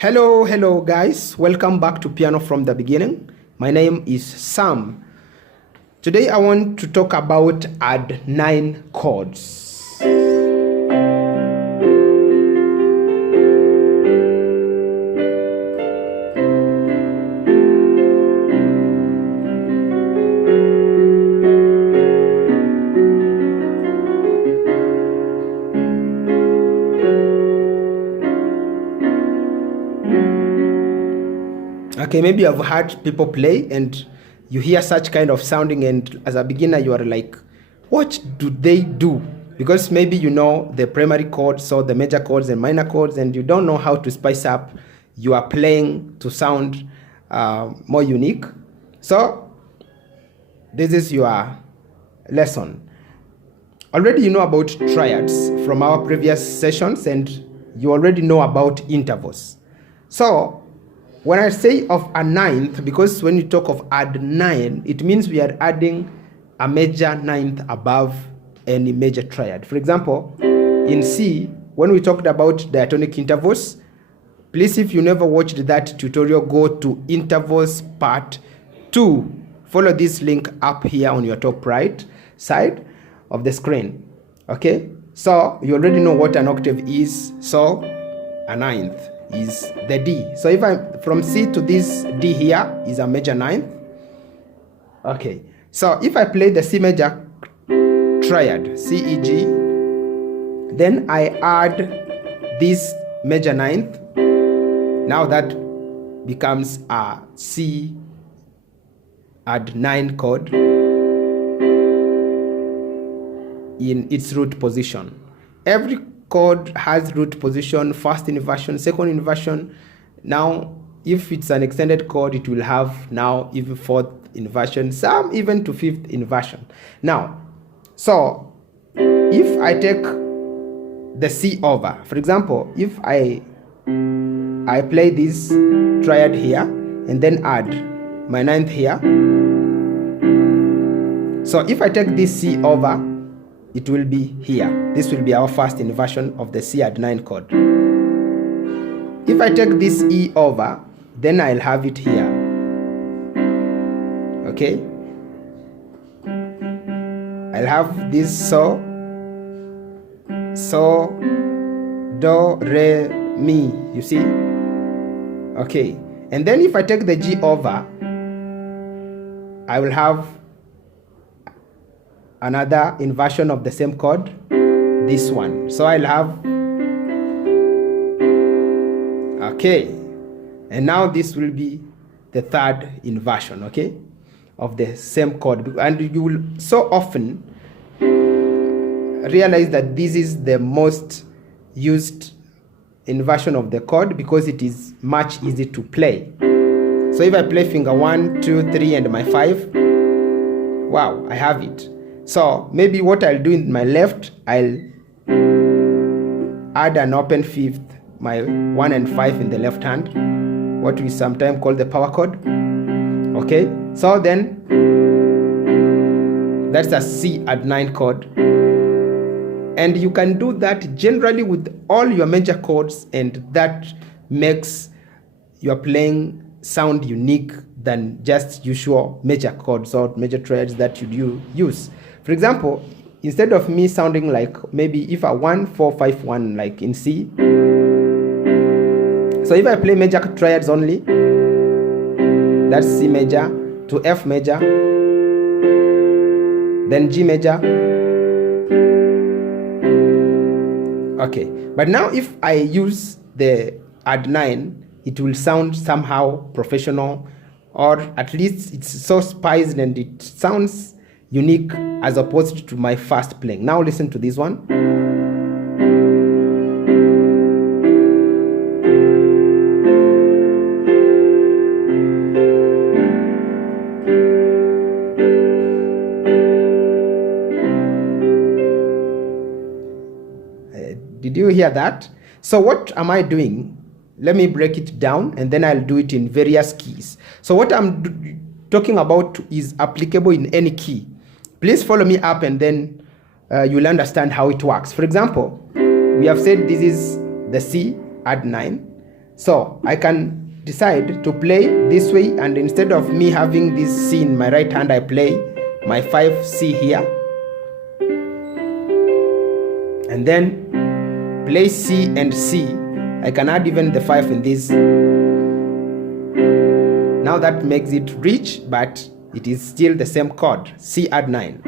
Hello guys, welcome back to Piano from the Beginning. My name is Sam. Today I want to talk about Add9 chords. Okay, maybe you've heard people play and you hear such kind of sounding, and as a beginner you are like, what do they do? Because maybe you know the primary chords, so the major chords and minor chords, and you don't know how to spice up your playing to sound more unique. So this is your lesson. Already you know about triads from our previous sessions, and you already know about intervals. So when I say of a ninth, because when you talk of add 9, it means we are adding a major ninth above any major triad. For example, in C, when we talked about diatonic intervals, please, if you never watched that tutorial, go to intervals part 2. Follow this link up here on your top right side of the screen. Okay, so you already know what an octave is. So a ninth is the D. So if I'm from C to this D here is a major ninth. Okay, so if I play the C major triad, C, E, G, then I add this major ninth. Now that becomes a C add 9 chord in its root position. Every chord has root position, first inversion, second inversion. Now if it's an extended chord, it will have now even fourth inversion, some even to fifth inversion. Now, so if I take the C over, for example, if I play this triad here and then add my ninth here, so if I take this C over, it will be here. This will be our first inversion of the C add 9 chord. If I take this E over, then I'll have it here. Okay? I'll have this so, do, re, mi. You see? Okay. And then if I take the G over, I will have another inversion of the same chord, this one. So I'll have, okay, and now this will be the third inversion, okay, of the same chord. And you will so often realize that this is the most used inversion of the chord because it is much easy to play. So if I play finger 1, 2, 3 and my 5, wow, I have it. So maybe what I'll do in my left, I'll add an open fifth, my 1 and 5 in the left hand, what we sometimes call the power chord. Okay, so then that's a C add 9 chord. And you can do that generally with all your major chords, and that makes your playing sound unique than just usual major chords or major triads that you use. For example, instead of me sounding like maybe if a 1, 4, 5, 1 like in C, so if I play major triads only, that's C major to F major, then G major. Okay, but now if I use the add 9, it will sound somehow professional, or at least it's so spiced and it sounds unique as opposed to my first playing. Now listen to this one. Did you hear that? So what am I doing? Let me break it down and then I'll do it in various keys. So what I'm talking about is applicable in any key. Please follow me up, and then you'll understand how it works. For example, we have said this is the C, add 9. So I can decide to play this way, and instead of me having this C in my right hand, I play my 5C here, and then play C and C. I can add even the 5 in this. Now that makes it rich, but it is still the same chord, C add 9.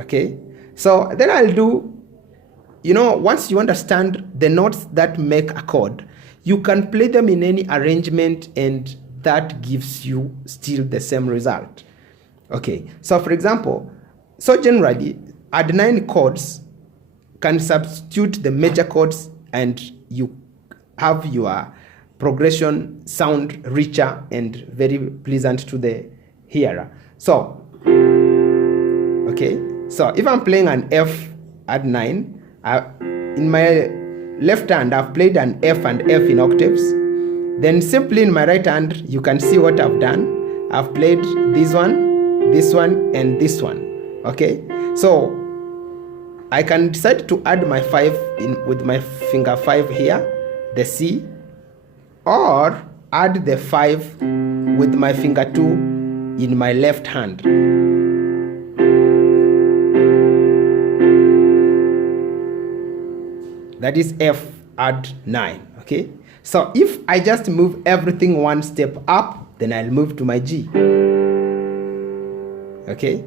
Okay, so then I'll do, once you understand the notes that make a chord, you can play them in any arrangement, and that gives you still the same result. Okay, so for example, generally, add 9 chords can substitute the major chords, and you have your progression sound richer and very pleasant to the hearer. So, okay, so if I'm playing an F add 9, in my left hand I've played an F and F in octaves. Then simply in my right hand, you can see what I've done. I've played this one, and this one. Okay, so I can decide to add my 5 in with my finger 5 here, the C, or add the 5 with my finger 2 in my left hand. That is F add 9. Okay, so if I just move everything one step up, then I'll move to my G. Okay,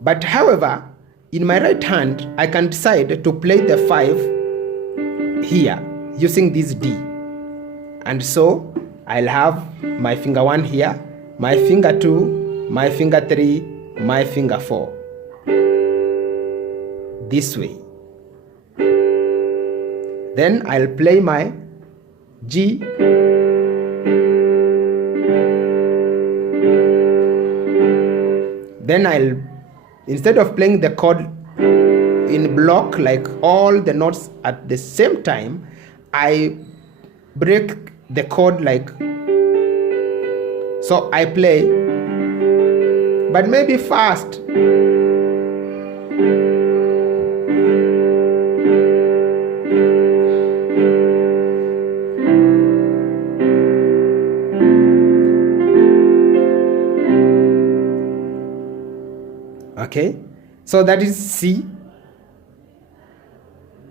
but however, in my right hand, I can decide to play the 5 here using this D. And so I'll have my finger 1 here, my finger 2, my finger 3, my finger 4. This way. Then I'll play my G. Then instead of playing the chord in block, like all the notes at the same time, I break the chord like so. I play, but maybe fast. Okay, so that is C.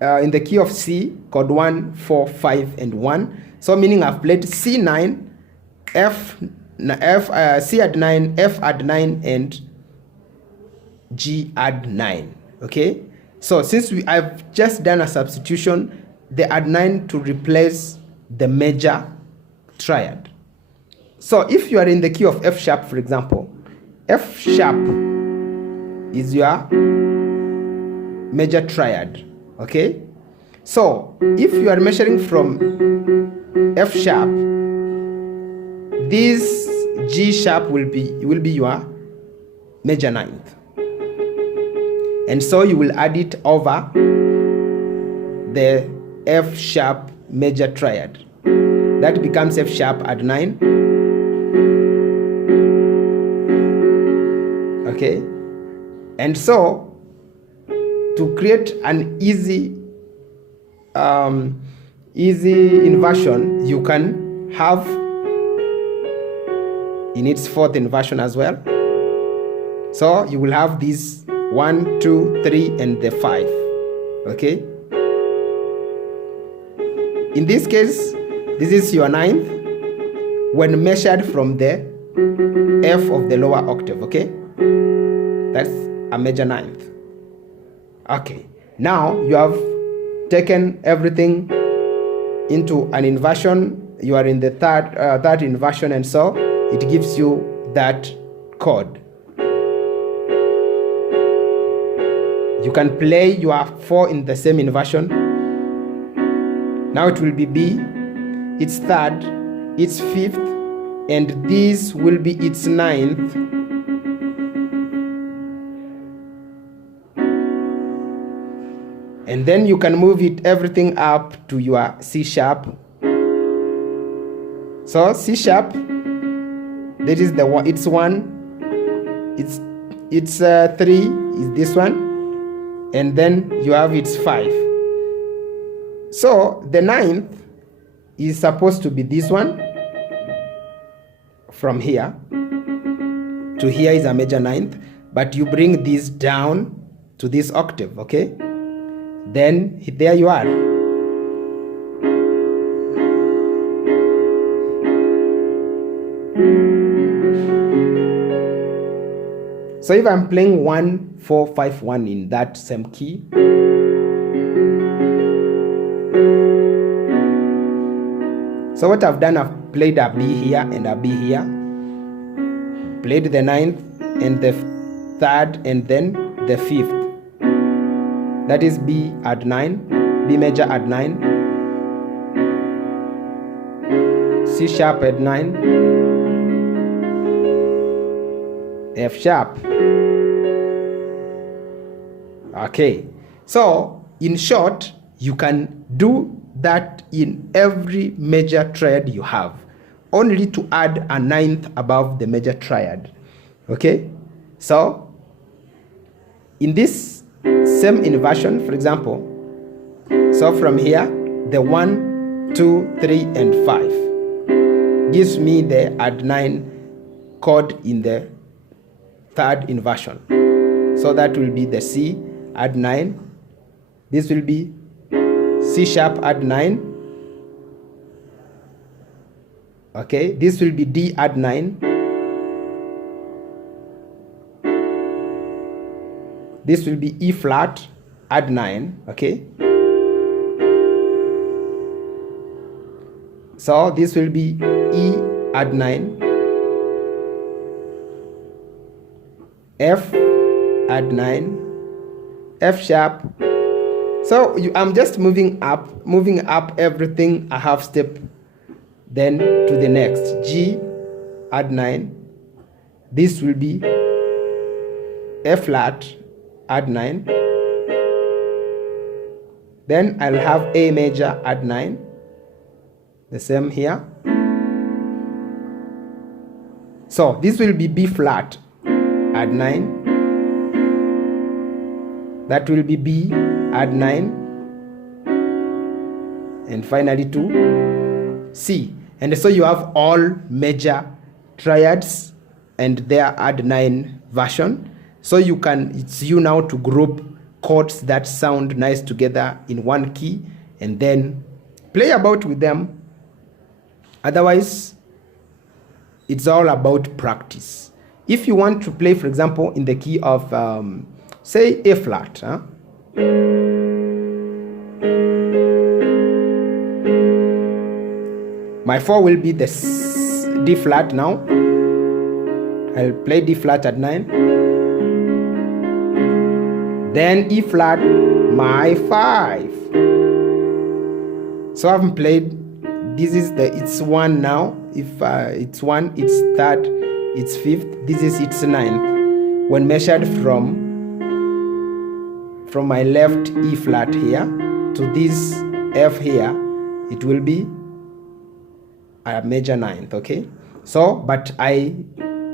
In the key of C, chord 1, 4, 5, and 1. So meaning I've played C9, C add 9, F add 9, and G add 9. Okay, so since I've just done a substitution, the add 9 to replace the major triad. So if you are in the key of F sharp, for example, F sharp is your major triad. Okay, so if you are measuring from F sharp, this G sharp will be your major ninth, and so you will add it over the F sharp major triad. That becomes F sharp add 9. Okay, and so to create an easy inversion, you can have in its fourth inversion as well. So you will have these 1, 2, 3, and the 5. Okay, in this case, this is your ninth when measured from the F of the lower octave. Okay, that's a major ninth. Okay, now you have taken everything into an inversion. You are in the third inversion, and so it gives you that chord. You can play your 4 in the same inversion. Now it will be B, its third, its fifth, and this will be its ninth. And then you can move everything up to your C sharp. So C sharp, that is it's 1, it's 3 is this one, and then you have it's 5. So the ninth is supposed to be this one. From here to here is a major ninth, but you bring this down to this octave, okay? Then there you are. So if I'm playing 1 4 5 1 in that same key, so what I've done, I've played a B here and a B here, played the ninth and the third and then the fifth. That is B add 9, B major add 9, C sharp add 9, F sharp. Okay, so in short, you can do that in every major triad you have, only to add a ninth above the major triad. Okay, so in this same inversion, for example, so from here the 1 2 3 and 5 gives me the add 9 chord in the third inversion. So that will be the C add 9, this will be C sharp add 9, okay, this will be D add 9, this will be E flat add 9, okay, so this will be E add 9, F add 9, F sharp. So I'm just moving up everything a half step, then to the next. G add 9, this will be F flat add 9, then I'll have A major add 9, the same here. So this will be B flat add 9, that will be B add 9, and finally to C. And so you have all major triads and their add 9 version. So you can, it's you now to group chords that sound nice together in one key and then play about with them. Otherwise, it's all about practice. If you want to play, for example, in the key of say A flat, huh? My 4 will be the D flat now. I'll play D flat at 9. Then E flat, my 5. So I haven't played, this is the, it's 1 now. If it's 1, it's third, it's fifth, this is its ninth. When measured from my left E flat here to this F here, it will be a major ninth, okay? So, but I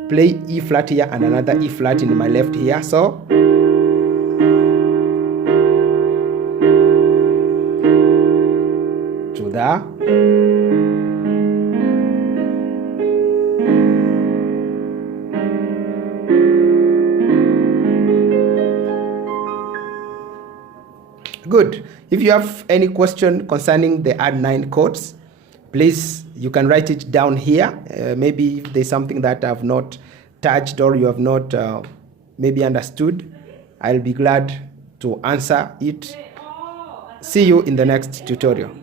play E flat here and another E flat in my left here, so to the good. If you have any question concerning the Add9 chords, please, you can write it down here. Maybe if there's something that I've not touched or you have not maybe understood, I'll be glad to answer it. See you in the next tutorial.